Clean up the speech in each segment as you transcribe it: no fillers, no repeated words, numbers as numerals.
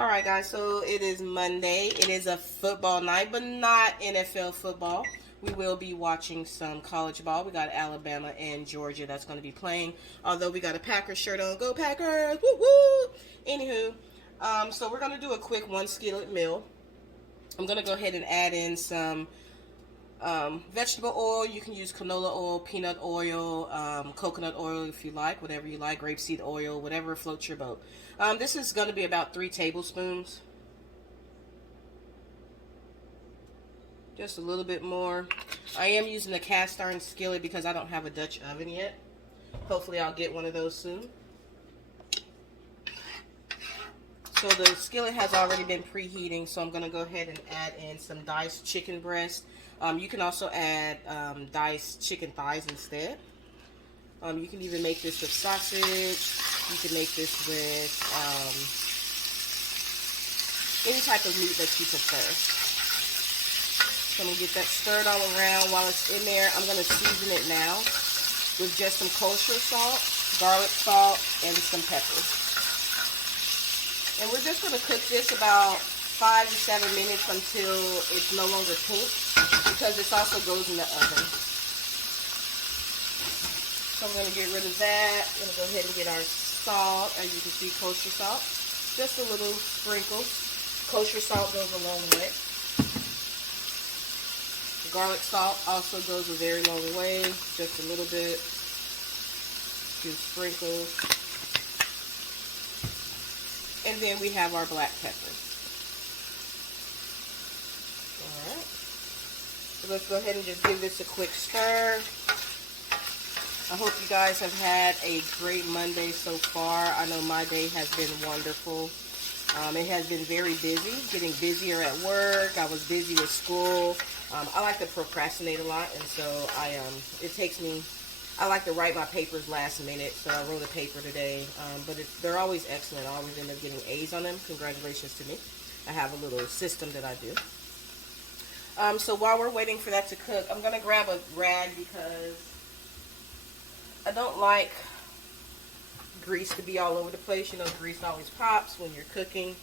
Alright guys, so it is Monday. It is a football night, but not NFL football. We will be watching some college ball. We got Alabama and Georgia that's going to be playing. Although we got a Packers shirt on. Go Packers! Woo woo! Anywho, so we're going to do a quick one skillet meal. I'm going to go ahead and add in some vegetable oil. You can use canola oil, peanut oil, coconut oil if you like, whatever you like, grapeseed oil, whatever floats your boat. This is going to be about 3 tablespoons. Just a little bit more. I am using a cast iron skillet because I don't have a Dutch oven yet. Hopefully I'll get one of those soon. So the skillet has already been preheating, so I'm going to go ahead and add in some diced chicken breast. You can also add diced chicken thighs instead. You can even make this with sausage. You can make this with any type of meat that you prefer. So I'm going to get that stirred all around. While it's in there, I'm going to season it now with just some kosher salt, garlic salt, and some pepper. And we're just going to cook this about 5 to 7 minutes until it's no longer pink, because this also goes in the oven. So I'm going to get rid of that. I'm going to go ahead and get our salt. As you can see, kosher salt. Just a little sprinkle. Kosher salt goes a long way. Garlic salt also goes a very long way. Just a little bit. A few sprinkles. And then we have our black pepper. Alright. So let's go ahead and just give this a quick stir. I hope you guys have had a great Monday so far. I know my day has been wonderful. It has been very busy, getting busier at work. I was busy with school. I like to procrastinate a lot, and so I like to write my papers last minute, so I wrote a paper today. But they're always excellent. I always end up getting A's on them. Congratulations to me. I have a little system that I do. So while we're waiting for that to cook, I'm going to grab a rag because I don't like grease to be all over the place. You know, grease always pops when you're cooking.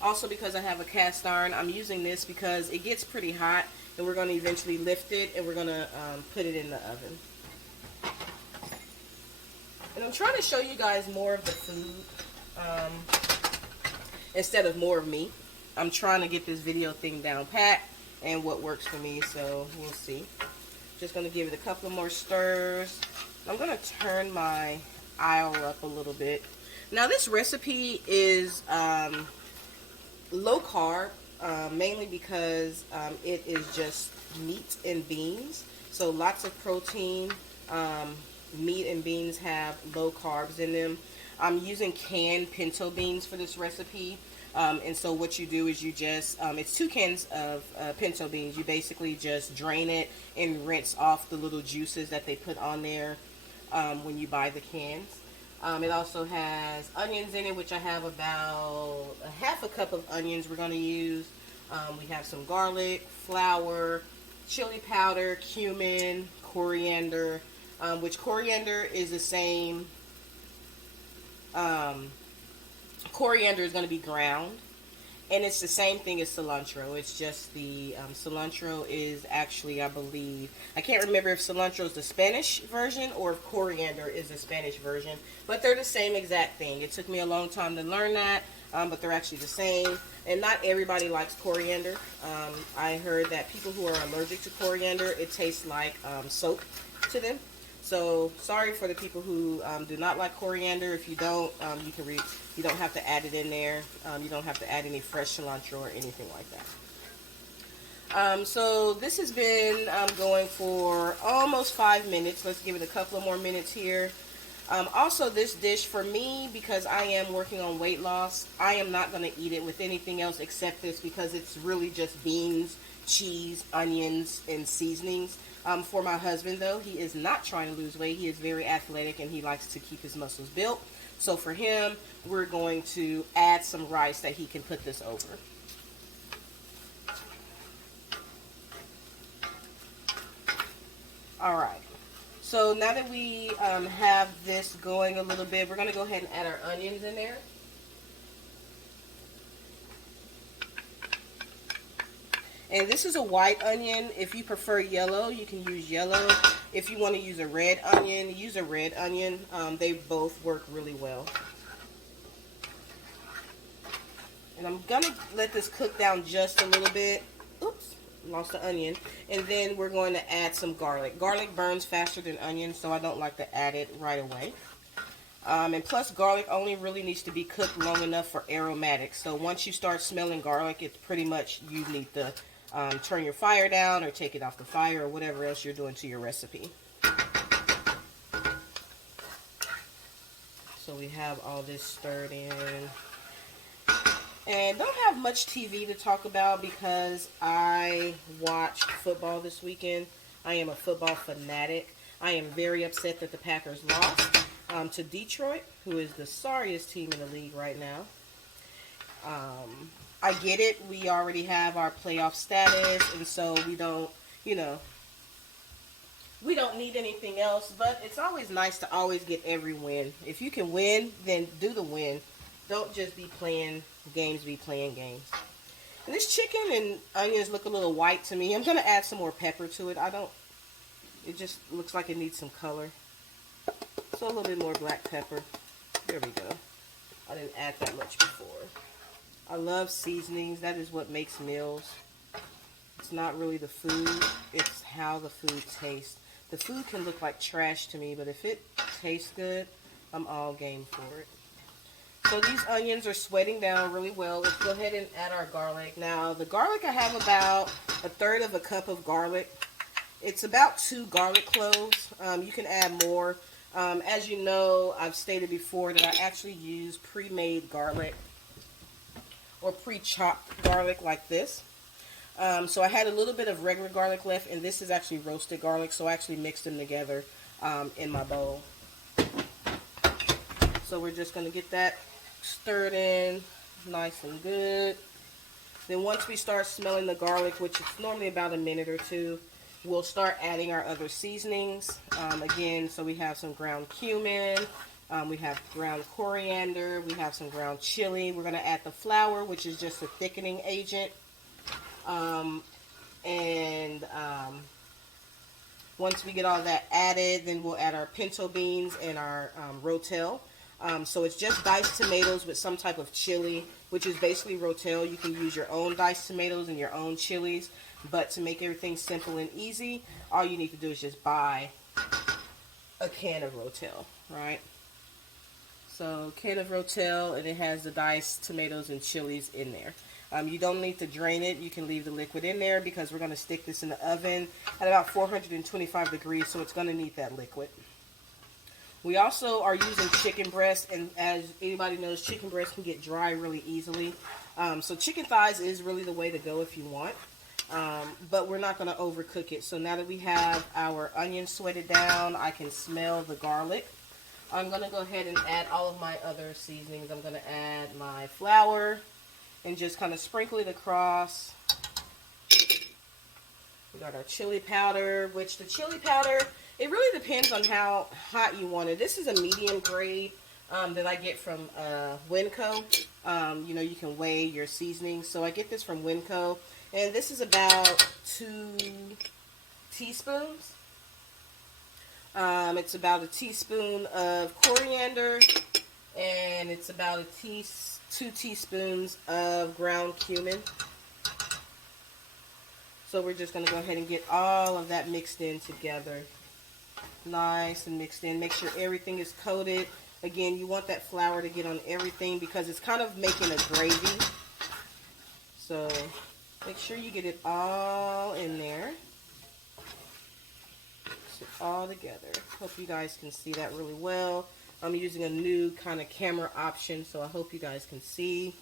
Also, because I have a cast iron, I'm using this because it gets pretty hot, and we're going to eventually lift it, and we're going to put it in the oven. And I'm trying to show you guys more of the food instead of more of me. I'm trying to get this video thing down pat and what works for me, so we'll see. Just going to give it a couple more stirs. I'm going to turn my aisle up a little bit. Now this recipe is low carb, mainly because it is just meat and beans. So lots of protein. Meat and beans have low carbs in them. I'm using canned pinto beans for this recipe. And so what you do is you just, it's 2 cans of pinto beans. You basically just drain it and rinse off the little juices that they put on there when you buy the cans. It also has onions in it, which I have about a half a cup of onions we're going to use. We have some garlic, flour, chili powder, cumin, coriander, which coriander is the same. Coriander is going to be ground, and it's the same thing as cilantro. It's just the cilantro is actually, I believe, I can't remember if cilantro is the Spanish version or if coriander is the Spanish version, but they're the same exact thing. It took me a long time to learn that, but they're actually the same. And not everybody likes coriander. I heard that people who are allergic to coriander, it tastes like soap to them. So sorry for the people who do not like coriander. If you don't, you don't have to add it in there. You don't have to add any fresh cilantro or anything like that. So this has been going for almost 5 minutes. Let's give it a couple of more minutes here. Also, this dish for me, because I am working on weight loss, I am not going to eat it with anything else except this, because it's really just beans, cheese, onions, and seasonings. For my husband, though, he is not trying to lose weight. He is very athletic, and he likes to keep his muscles built. So for him, we're going to add some rice that he can put this over. All right. So now that we have this going a little bit, we're going to go ahead and add our onions in there. And this is a white onion. If you prefer yellow, you can use yellow. If you want to use a red onion, use a red onion. They both work really well. And I'm going to let this cook down just a little bit. Oops, lost the onion. And then we're going to add some garlic. Garlic burns faster than onion, so I don't like to add it right away. And plus, garlic only really needs to be cooked long enough for aromatics. So once you start smelling garlic, it's pretty much you need to turn your fire down or take it off the fire or whatever else you're doing to your recipe. So we have all this stirred in. And don't have much TV to talk about because I watched football this weekend. I am a football fanatic. I am very upset that the Packers lost to Detroit, who is the sorriest team in the league right now. I get it. We already have our playoff status, and so we don't, we don't need anything else. But it's always nice to always get every win. If you can win, then do the win. Don't just be playing games, be playing games. And this chicken and onions look a little white to me. I'm going to add some more pepper to it. It just looks like it needs some color. So a little bit more black pepper. There we go. I didn't add that much before. I love seasonings. That is what makes meals. It's not really the food. It's how the food tastes. The food can look like trash to me, but if it tastes good, I'm all game for it. So these onions are sweating down really well. Let's go ahead and add our garlic. Now, the garlic, I have about 1/3 of a cup of garlic. It's about 2 garlic cloves. You can add more. As you know, I've stated before that I actually use pre-made garlic or pre-chopped garlic like this. So I had a little bit of regular garlic left, and this is actually roasted garlic, so I actually mixed them together in my bowl. So we're just going to get that stirred in nice and good. Then once we start smelling the garlic, which is normally about a minute or two, we'll start adding our other seasonings. Again, so we have some ground cumin, we have ground coriander, we have some ground chili. We're going to add the flour, which is just a thickening agent. Once we get all that added, then we'll add our pinto beans and our rotel. So it's just diced tomatoes with some type of chili, which is basically rotel. You can use your own diced tomatoes and your own chilies, but to make everything simple and easy, all you need to do is just buy a can of rotel, right? So can of rotel, and it has the diced tomatoes and chilies in there. You don't need to drain it. You can leave the liquid in there because we're going to stick this in the oven at about 425 degrees, so it's going to need that liquid. We also are using chicken breast, and as anybody knows, chicken breast can get dry really easily. So chicken thighs is really the way to go if you want, but we're not going to overcook it. So now that we have our onions sweated down, I can smell the garlic. I'm going to go ahead and add all of my other seasonings. I'm going to add my flour and just kind of sprinkle it across. We got our chili powder, which the chili powder, it really depends on how hot you want it. This is a medium grade that I get from Winco. You can weigh your seasonings. So I get this from Winco. And this is about 2 teaspoons. It's about a teaspoon of coriander. And it's about 2 teaspoons of ground cumin. So we're just going to go ahead and get all of that mixed in together. Nice and mixed in. Make sure everything is coated. Again, you want that flour to get on everything because it's kind of making a gravy. So make sure you get it all in there. Mix it all together. Hope you guys can see that really well. I'm using a new kind of camera option, so I hope you guys can see.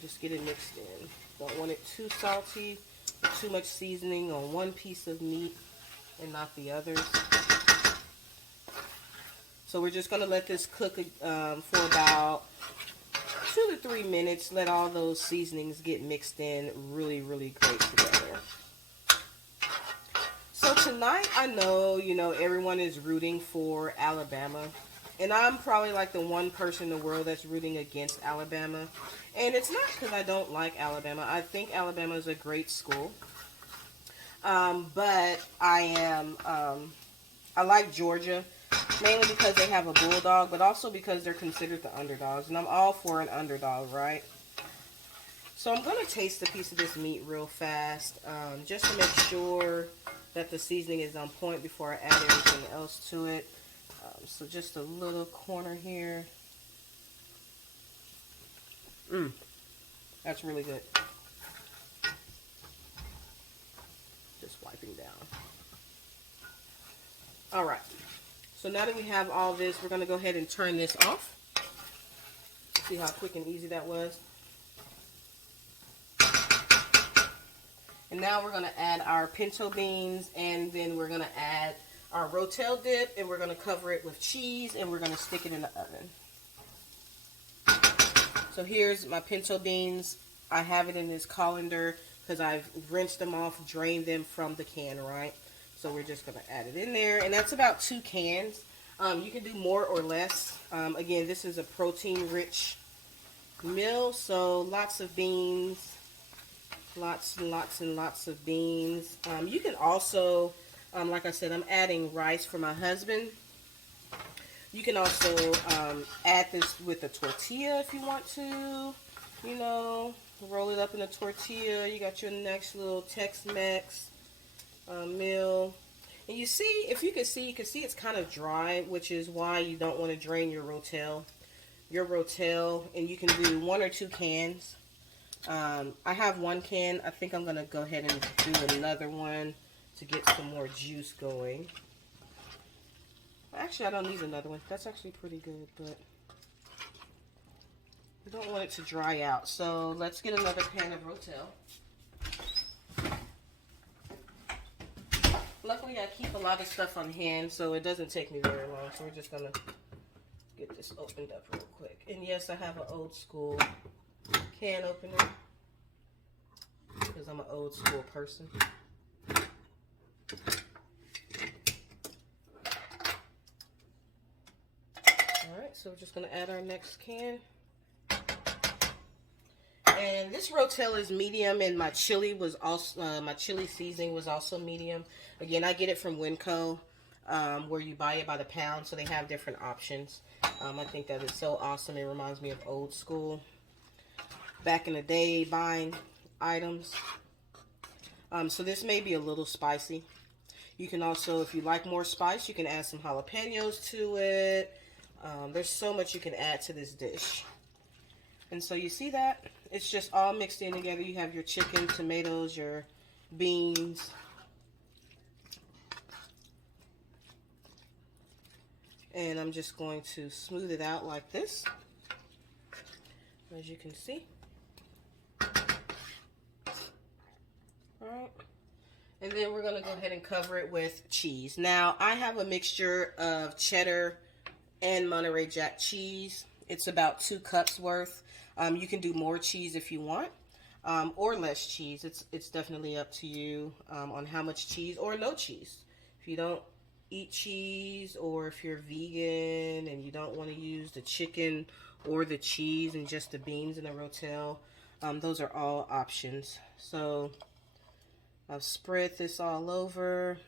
Just get it mixed in. Don't want it too salty, too much seasoning on one piece of meat and not the others. So we're just going to let this cook for about 2 to 3 minutes. Let all those seasonings get mixed in really, really great together. So tonight, I know, everyone is rooting for Alabama. And I'm probably like the one person in the world that's rooting against Alabama. And it's not because I don't like Alabama. I think Alabama is a great school. But I like Georgia, mainly because they have a bulldog, but also because they're considered the underdogs. And I'm all for an underdog, right? So I'm going to taste a piece of this meat real fast, just to make sure that the seasoning is on point before I add everything else to it. So just a little corner here. That's really good. Just wiping down. Alright, so now that we have all this, we're going to go ahead and turn this off. See how quick and easy that was? And now we're going to add our pinto beans, and then we're going to add our rotel dip, and we're going to cover it with cheese, and we're going to stick it in the oven. So here's my pinto beans. I have it in this colander because I've rinsed them off, drained them from the can, right? So we're just going to add it in there, and that's about 2 cans. You can do more or less. Again, this is a protein-rich meal, so lots of beans. Lots and lots and lots of beans. You can also, like I said, I'm adding rice for my husband. You can also add this with a tortilla if you want to. You know, roll it up in a tortilla. You got your next little Tex-Mex meal. And you see, if you can see, it's kind of dry, which is why you don't want to drain your rotel. And you can do 1 or 2 cans. I have 1 can. I think I'm going to go ahead and do another one to get some more juice going. Actually, I don't need another one. That's actually pretty good, but we don't want it to dry out. So let's get another pan of rotel. Luckily, I keep a lot of stuff on hand, so it doesn't take me very long. So we're just going to get this opened up real quick. And yes, I have an old school can opener because I'm an old school person. Alright, so we're just going to add our next can. And this rotel is medium, and my chili was also my chili seasoning was also medium. Again, I get it from Winco, where you buy it by the pound, so they have different options. I think that is so awesome. It reminds me of old school, back in the day, buying items. So this may be a little spicy. You can also, if you like more spice, you can add some jalapenos to it. There's so much you can add to this dish. And so you see that? It's just all mixed in together. You have your chicken, tomatoes, your beans. And I'm just going to smooth it out like this, as you can see. Alright. And then we're going to go ahead and cover it with cheese. Now, I have a mixture of cheddar and Monterey Jack cheese. It's about 2 cups worth. You can do more cheese if you want, or less cheese. It's definitely up to you on how much cheese or no cheese. If you don't eat cheese, or if you're vegan and you don't want to use the chicken or the cheese and just the beans and the rotel, those are all options. So I've spread this all over.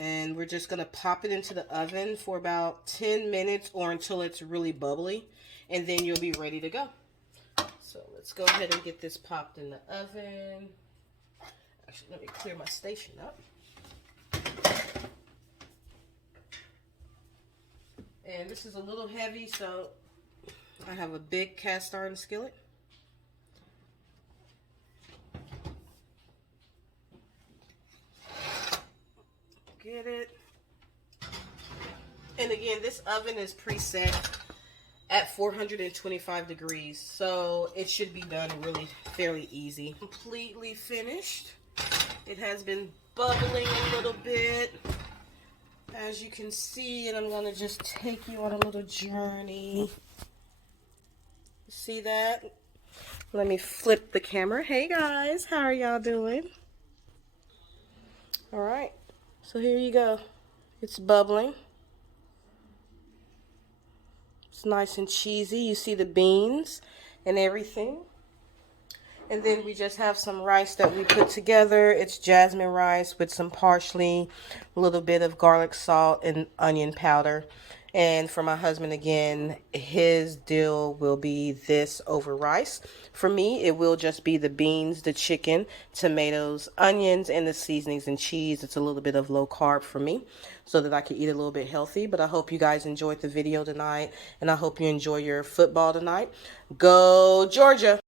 And we're just going to pop it into the oven for about 10 minutes or until it's really bubbly. And then you'll be ready to go. So let's go ahead and get this popped in the oven. Actually, let me clear my station up. And this is a little heavy, so I have a big cast iron skillet. Get it. And again, this oven is preset at 425 degrees, so it should be done really fairly easy. Completely finished. It has been bubbling a little bit, as you can see, and I'm going to just take you on a little journey. See that? Let me flip the camera. Hey guys, how are y'all doing? All right. So here you go. It's bubbling. It's nice and cheesy. You see the beans and everything. And then we just have some rice that we put together. It's jasmine rice with some parsley, a little bit of garlic salt, and onion powder. And for my husband, again, his deal will be this over rice. For me, it will just be the beans, the chicken, tomatoes, onions, and the seasonings and cheese. It's a little bit of low carb for me so that I can eat a little bit healthy. But I hope you guys enjoyed the video tonight, and I hope you enjoy your football tonight. Go Georgia!